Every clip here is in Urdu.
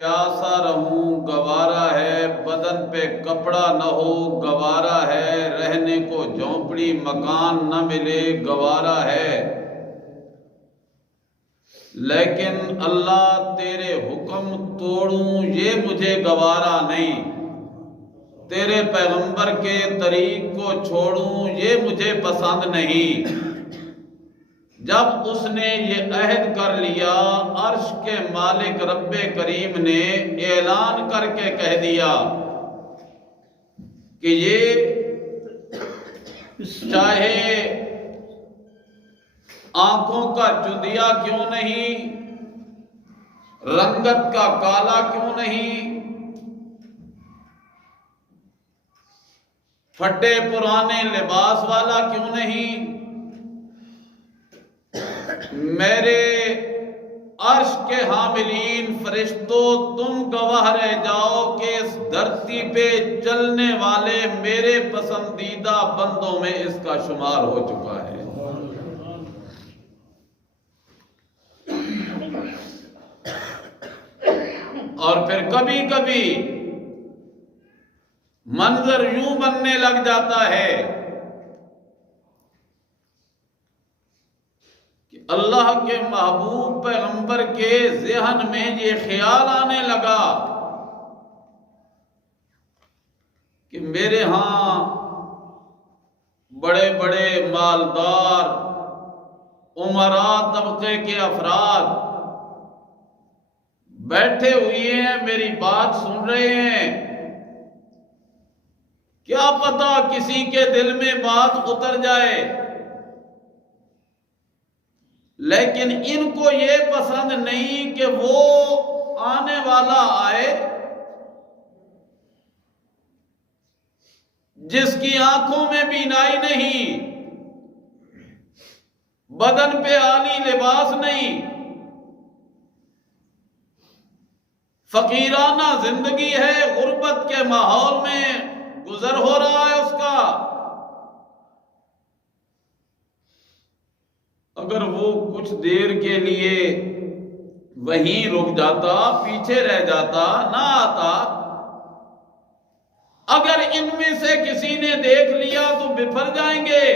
پیاسا رہوں گوارا ہے، بدن پہ کپڑا نہ ہو گوارا ہے، رہنے کو جھونپڑی مکان نہ ملے گوارا ہے، لیکن اللہ تیرے حکم توڑوں یہ مجھے گوارا نہیں، تیرے پیغمبر کے طریق کو چھوڑوں یہ مجھے پسند نہیں۔ جب اس نے یہ عہد کر لیا، عرش کے مالک رب کریم نے اعلان کر کے کہہ دیا کہ یہ چاہے آنکھوں کا چندیا کیوں نہیں، رنگت کا کالا کیوں نہیں، پھٹے پرانے لباس والا کیوں نہیں، میرے عرش کے حاملین فرشتوں تم گواہ رہ جاؤ کہ اس دھرتی پہ چلنے والے میرے پسندیدہ بندوں میں اس کا شمار ہو چکا ہے۔ اور پھر کبھی کبھی منظر یوں بننے لگ جاتا ہے کہ اللہ کے محبوب پیغمبر کے ذہن میں یہ خیال آنے لگا کہ میرے ہاں بڑے بڑے مالدار امراء طبقے کے افراد بیٹھے ہوئے ہیں، میری بات سن رہے ہیں، کیا پتا کسی کے دل میں بات اتر جائے، لیکن ان کو یہ پسند نہیں کہ وہ آنے والا آئے جس کی آنکھوں میں بینائی نہیں، بدن پہ عالی لباس نہیں، فقیرانہ زندگی ہے، غربت کے ماحول میں گزر ہو رہا ہے اس کا۔ اگر وہ کچھ دیر کے لیے وہیں رک جاتا، پیچھے رہ جاتا، نہ آتا، اگر ان میں سے کسی نے دیکھ لیا تو بفر جائیں گے۔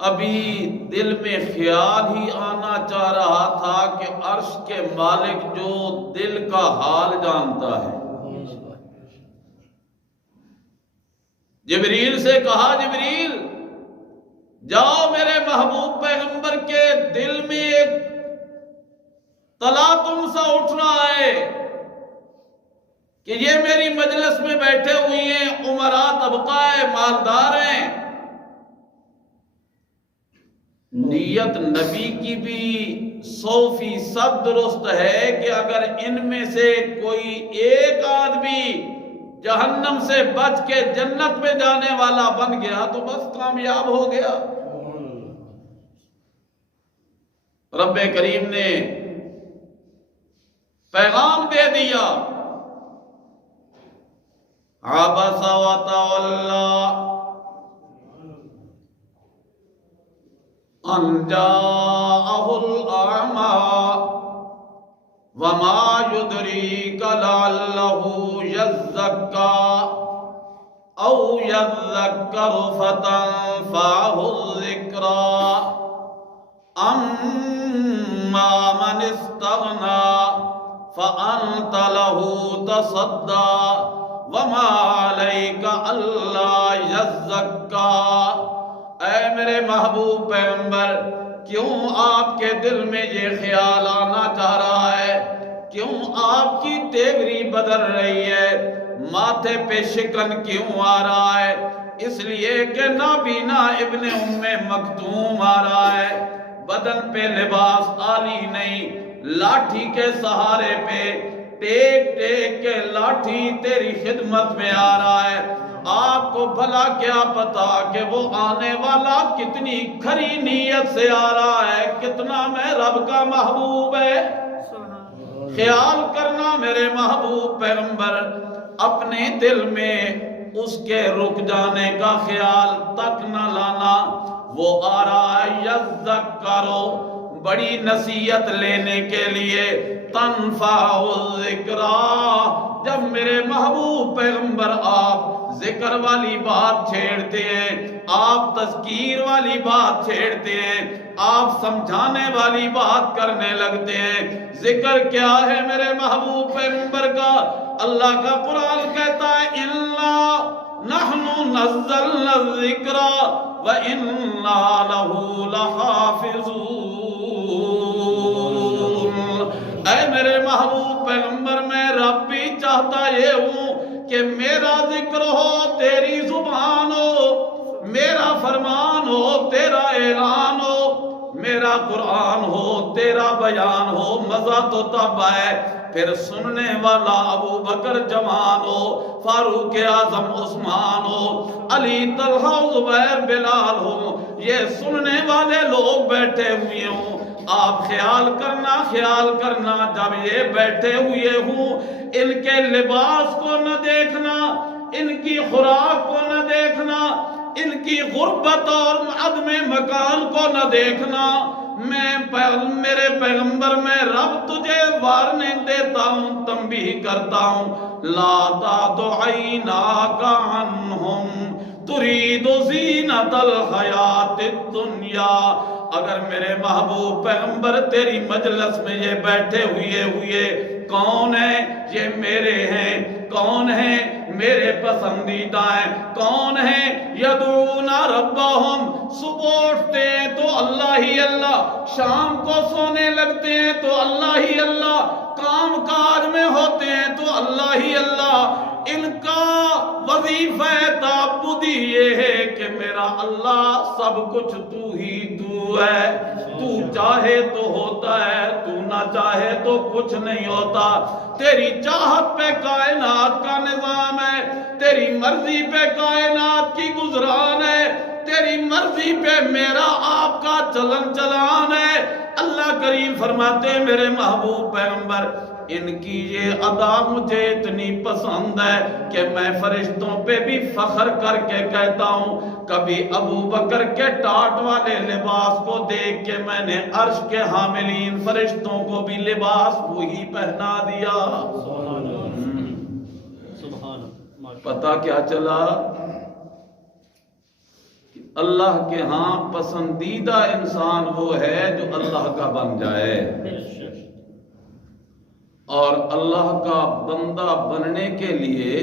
ابھی دل میں خیال ہی آنا چاہ رہا تھا کہ عرش کے مالک جو دل کا حال جانتا ہے، جبریل سے کہا، جبریل جاؤ میرے محبوب پیغمبر کے دل میں ایک تلاطم سا اٹھ رہا ہے کہ یہ میری مجلس میں بیٹھے ہوئی ہیں، امراء طبقہ ہے، مالدار ہیں، نیت نبی کی بھی 100% درست ہے کہ اگر ان میں سے کوئی ایک آدمی جہنم سے بچ کے جنت میں جانے والا بن گیا تو بس کامیاب ہو گیا۔ رب کریم نے پیغام دے دیا، عبس وتولی ان جاءہ الاعمی وما يدريك لعله يزكى او يذكر فتنفعه الذكرى اما من استغنى فانت له تصدى وما عليك الا يزكى۔ اے میرے محبوب پیغمبر، کیوں آپ کے دل میں یہ خیال آنا چاہ رہا ہے، کیوں آپ کی تیوری بدل رہی ہے، ماتھے پہ شکن کیوں آ رہا ہے؟ اس لیے کہ نابینا ابن ام مکتوم آ رہا ہے، بدن پہ لباس عالی نہیں، لاٹھی کے سہارے پہ ٹیک ٹیک کے لاٹھی تیری خدمت میں آ رہا ہے۔ آپ کو بھلا کیا پتا کہ وہ آنے والا کتنی کھری نیت سے آ رہا ہے، کتنا میں رب کا محبوب ہے۔ خیال کرنا میرے محبوب پیغمبر، اپنے دل میں اس کے رک جانے کا خیال تک نہ لانا۔ وہ آ رہا ہے یذکرو، بڑی نصیحت لینے کے لیے تنفع الذکرا، جب میرے محبوب پیغمبر آپ ذکر والی بات چھیڑتے ہیں، آپ تذکیر والی بات چھیڑتے ہیں، آپ سمجھانے والی بات کرنے لگتے ہیں۔ ذکر کیا ہے میرے محبوب پیغمبر کا؟ اللہ کا قرآن کہتا ہے اِنَّا نَحْنُ نَزَّلْنَا الذِّكْرَ وَإِنَّا لَهُ لَحَافِظُونَ۔ اے میرے محبوب پیغمبر، میں رب بھی چاہتا یہ ہوں کہ میرا ذکر ہو، تیری زبان ہو، میرا فرمان ہو، تیرا اعلان ہو، میرا قرآن ہو، تیرا بیان ہو۔ مزہ تو تب ہے پھر سننے والا ابو بکر جوان ہو، فاروق اعظم عثمان ہو، علی طلحہ زبیر بلال ہو، یہ سننے والے لوگ بیٹھے ہوئے ہوں۔ آپ خیال کرنا جب یہ بیٹھے ہوئے ہوں، ان کے لباس کو نہ دیکھنا، ان کی خوراک کو نہ دیکھنا، ان کی غربت اور عدم مکان کو نہ دیکھنا، میرے پیغمبر میں رب تجھے وارننگ دیتا ہوں، تنبیہ کرتا ہوں، لا تعد عیناک عنہم ترید زینت الحیات الدنیا۔ اگر میرے محبوب پیغمبر تیری مجلس میں یہ بیٹھے ہوئے کون ہیں؟ یہ میرے ہیں۔ کون ہیں؟ میرے پسندیدہ ہیں۔ کون ہیں؟ یدعون ربہم، صبح اٹھتے ہیں تو اللہ ہی اللہ، شام کو سونے لگتے ہیں تو اللہ ہی اللہ، کام کاج میں ہوتے ہیں تو اللہ ہی اللہ۔ ان کا وظیفہ تعبدی یہ ہے کہ میرا اللہ سب کچھ تو ہی تو ہے، تو چاہے تو ہوتا ہے، تو نہ چاہے تو کچھ نہیں ہوتا۔ تیری چاہت پہ کائنات کا نظام ہے، تیری مرضی پہ کائنات کی گزران ہے، تیری مرضی پہ میرا آپ کا چلن چلان ہے۔ اللہ کریم فرماتے ہیں میرے محبوب پیغمبر، ان کی یہ ادا مجھے اتنی پسند ہے کہ میں فرشتوں پہ بھی فخر کر کے کہتا ہوں، کبھی ابو بکر کے ٹاٹ والے لباس کو دیکھ کے میں نے عرش کے حاملین فرشتوں کو بھی لباس وہی پہنا دیا۔ پتہ کیا چلا؟ اللہ کے ہاں پسندیدہ انسان وہ ہے جو اللہ کا بن جائے، اور اللہ کا بندہ بننے کے لیے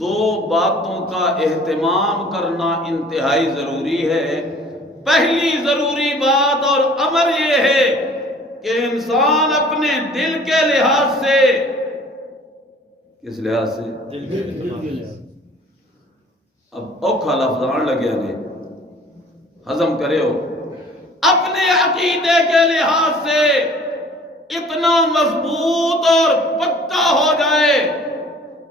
دو باتوں کا اہتمام کرنا انتہائی ضروری ہے۔ پہلی ضروری بات اور امر یہ ہے کہ انسان اپنے دل کے لحاظ سے، کس لحاظ سے؟ اب اوکھا لفظ آن لگے نے، ہضم کرے ہو، اپنے عقیدے کے لحاظ سے اتنا مضبوط اور پکا ہو جائے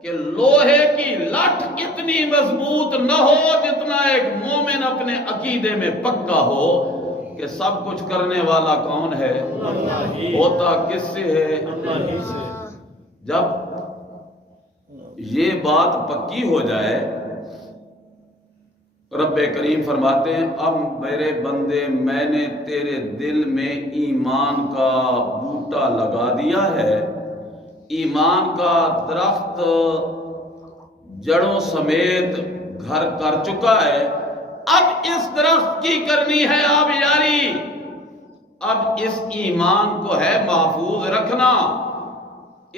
کہ لوہے کی لٹھ اتنی مضبوط نہ ہو جتنا ایک مومن اپنے عقیدے میں پکا ہو کہ سب کچھ کرنے والا کون ہے؟ ہوتا کس سے ہے؟ جب یہ بات پکی ہو جائے، رب کریم فرماتے ہیں اب میرے بندے میں نے تیرے دل میں ایمان کا بوٹا لگا دیا ہے، ایمان کا درخت جڑوں سمیت گھر کر چکا ہے۔ اب اس درخت کی کرنی ہے آبیاری، اب اس ایمان کو ہے محفوظ رکھنا،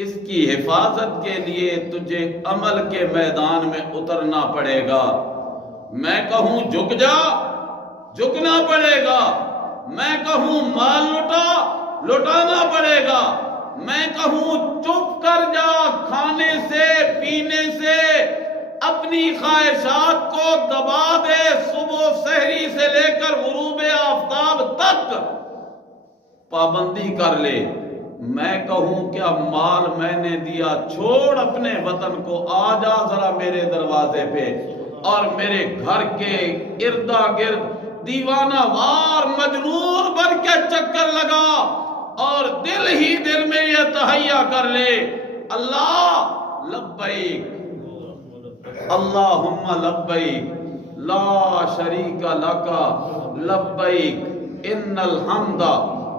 اس کی حفاظت کے لیے تجھے عمل کے میدان میں اترنا پڑے گا۔ میں کہوں جھک جا، جھکنا پڑے گا، میں کہوں مال لٹا، لٹانا پڑے گا، میں کہوں چپ کر جا، کھانے سے پینے سے اپنی خواہشات کو دبا دے، صبح سحری سے لے کر غروب آفتاب تک پابندی کر لے۔ میں کہوں کیا مال میں نے دیا، چھوڑ اپنے وطن کو، آ جا ذرا میرے دروازے پہ اور میرے گھر کے اردا گرد دیوانہ وار مجنون بن کے چکر لگا اور دل ہی دل میں یہ تہیا کر لے، اللہ لبیک اللہم لبیک لا شریک لک لبیک ان الحمد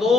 2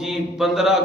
G15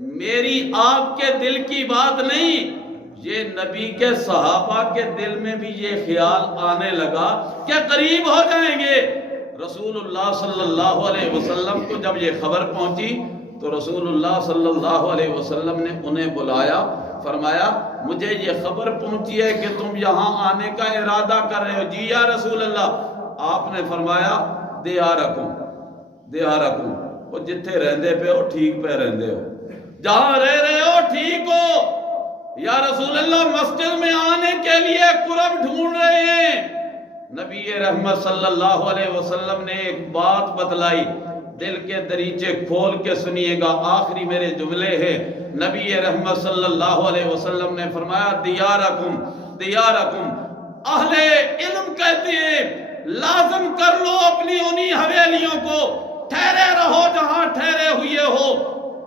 میری آپ کے دل کی بات نہیں، یہ نبی کے صحابہ کے دل میں بھی یہ خیال آنے لگا کہ قریب ہو جائیں گے۔ رسول اللہ صلی اللہ علیہ وسلم کو جب یہ خبر پہنچی تو رسول اللہ صلی اللہ علیہ وسلم نے انہیں بلایا، فرمایا مجھے یہ خبر پہنچی ہے کہ تم یہاں آنے کا ارادہ کر رہے ہو۔ جی یا رسول اللہ۔ آپ نے فرمایا دیارکم وہ جتھے رہندے پہ ہو ٹھیک پہ رہندے ہو، جہاں رہ رہے ہو ٹھیک ہو۔ یا رسول اللہ مسجد میں آنے کے لیے قرب ڈھونڈ رہے ہیں۔ نبی رحمت صلی اللہ علیہ وسلم نے ایک بات بتلائی، دل کے دریچے کھول کے سنیے گا، آخری میرے جملے ہیں۔ نبی رحمت صلی اللہ علیہ وسلم نے فرمایا دیارکم اہل علم کہتے ہیں لازم کر لو اپنی انہی حویلیوں کو، ٹھہرے رہو جہاں ٹھہرے ہوئے ہو۔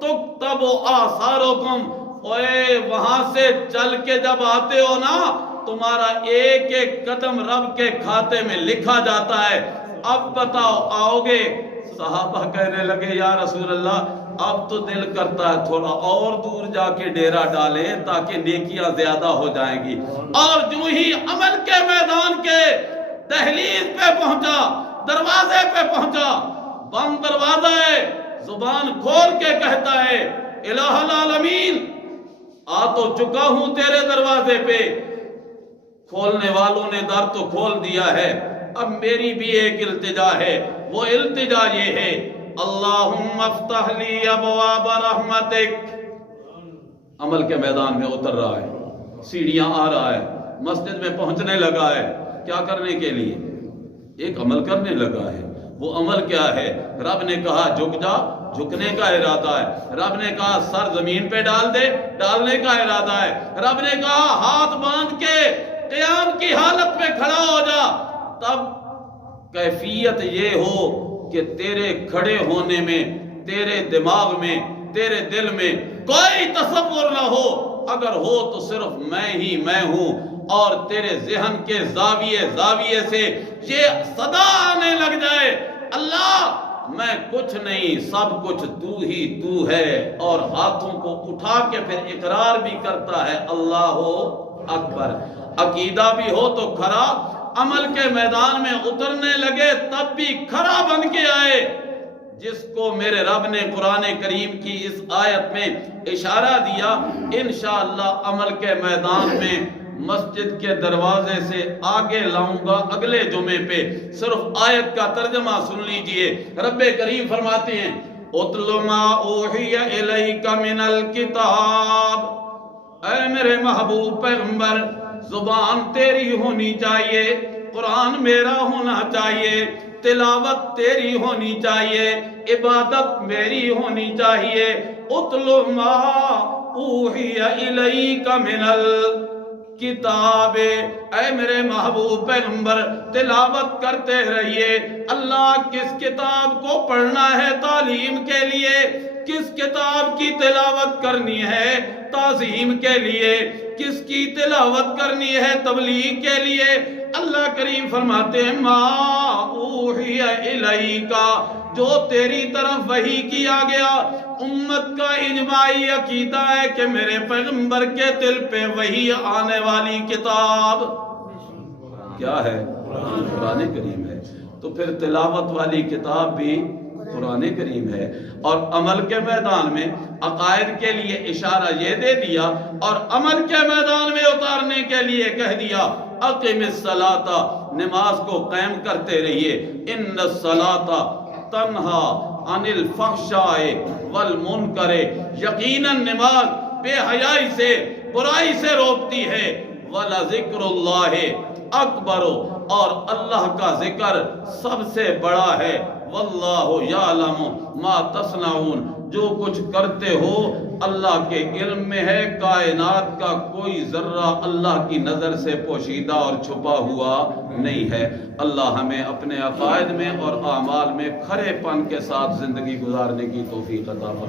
تکتب آثارکم، اوے وہاں سے چل کے جب آتے ہو نا تمہارا ایک ایک قدم رب کے کھاتے میں لکھا جاتا ہے۔ اب بتاؤ آؤ گے؟ صحابہ کہنے لگے یا رسول اللہ اب تو دل کرتا ہے تھوڑا اور دور جا کے ڈیرا ڈالیں تاکہ نیکیاں زیادہ ہو جائیں گی۔ اور جو ہی عمل کے میدان کے دہلیز پہ پہنچا، دروازے پہ پہنچا، بند دروازہ ہے، زبان کھول کے کہتا ہے الہ العالمین آ تو چکا ہوں تیرے دروازے پہ۔ کھولنے والوں نے در تو کھول دیا ہے، اب میری بھی ایک التجا ہے، وہ التجا یہ ہے اللہم افتح لی ابواب رحمتک۔ عمل کے میدان میں اتر رہا ہے، سیڑھیاں آ رہا ہے، مسجد میں پہنچنے لگا ہے، کیا کرنے کے لیے؟ ایک عمل کرنے لگا ہے۔ وہ عمل کیا ہے؟ رب نے کہا جھک جا، جھکنے کا ارادہ ہے۔ رب نے کہا سر زمین پہ ڈال دے، ڈالنے کا ارادہ ہے۔ رب نے کہا ہاتھ باندھ کے قیام کی حالت میں کھڑا ہو جا، تب کیفیت یہ ہو کہ تیرے کھڑے ہونے میں، تیرے دماغ میں، تیرے دل میں کوئی تصور نہ ہو، اگر ہو تو صرف میں ہی میں ہوں، اور تیرے ذہن کے زاویے سے یہ صدا آنے لگ جائے اللہ میں کچھ نہیں، سب کچھ تو ہی تو ہے، اور ہاتھوں کو اٹھا کے پھر اقرار بھی کرتا ہے اللہ اکبر۔ عقیدہ بھی ہو تو کھرا، عمل کے میدان میں اترنے لگے تب بھی کھرا بن کے آئے۔ جس کو میرے رب نے قرآن کریم کی اس آیت میں اشارہ دیا، انشاءاللہ عمل کے میدان میں مسجد کے دروازے سے آگے لاؤں گا اگلے جمعے پہ۔ صرف آیت کا ترجمہ سن لیجئے۔ رب کریم فرماتے ہیں اُتْلُ مَا أُوحِيَ إِلَيْكَ مِنَ الْكِتَابِ، اے میرے محبوب پیغمبر زبان تیری ہونی چاہیے، قرآن میرا ہونا چاہیے، تلاوت تیری ہونی چاہیے، عبادت میری ہونی چاہیے۔ اُتْلُ مَا أُوحِيَ إِلَيْكَ مِنَ الْكِتَابِ، اے میرے محبوب پیغمبر تلاوت کرتے رہیے۔ اللہ کس کتاب کو پڑھنا ہے تعلیم کے لیے، کس کتاب کی تلاوت کرنی ہے تعظیم کے لیے، کس کی تلاوت کرنی ہے تبلیغ کے لیے؟ اللہ کریم فرماتے ہیں ما اوحی الیکا، جو تیری طرف وحی کیا گیا۔ امت کا اجماعی عقیدہ ہے کہ میرے پیغمبر کے دل پہ وحی آنے والی کتاب کیا ہے؟ قرآن کریم ہے۔ تو پھر تلاوت والی کتاب بھی قرآن کریم ہے۔ اور عمل کے میدان میں عقائد کے لیے اشارہ یہ دے دیا، اور عمل کے میدان میں اتارنے کے لیے کہہ دیا اقم الصلاۃ، نماز کو قائم کرتے رہیے۔ ان الصلاۃ تنہا عن الفحشاء والمنکر، یقیناً نماز بے حیائی سے، برائی سے روکتی ہے۔ وَلَذِكْرُ اللَّهِ اکبر، اور اللہ کا ذکر سب سے بڑا ہے۔ واللہ یعلم ما تصنعون، جو کچھ کرتے ہو اللہ کے علم میں ہے۔ کائنات کا کوئی ذرہ اللہ کی نظر سے پوشیدہ اور چھپا ہوا نہیں ہے۔ اللہ ہمیں اپنے عقائد میں اور اعمال میں کھرے پن کے ساتھ زندگی گزارنے کی توفیق عطا فرمائے۔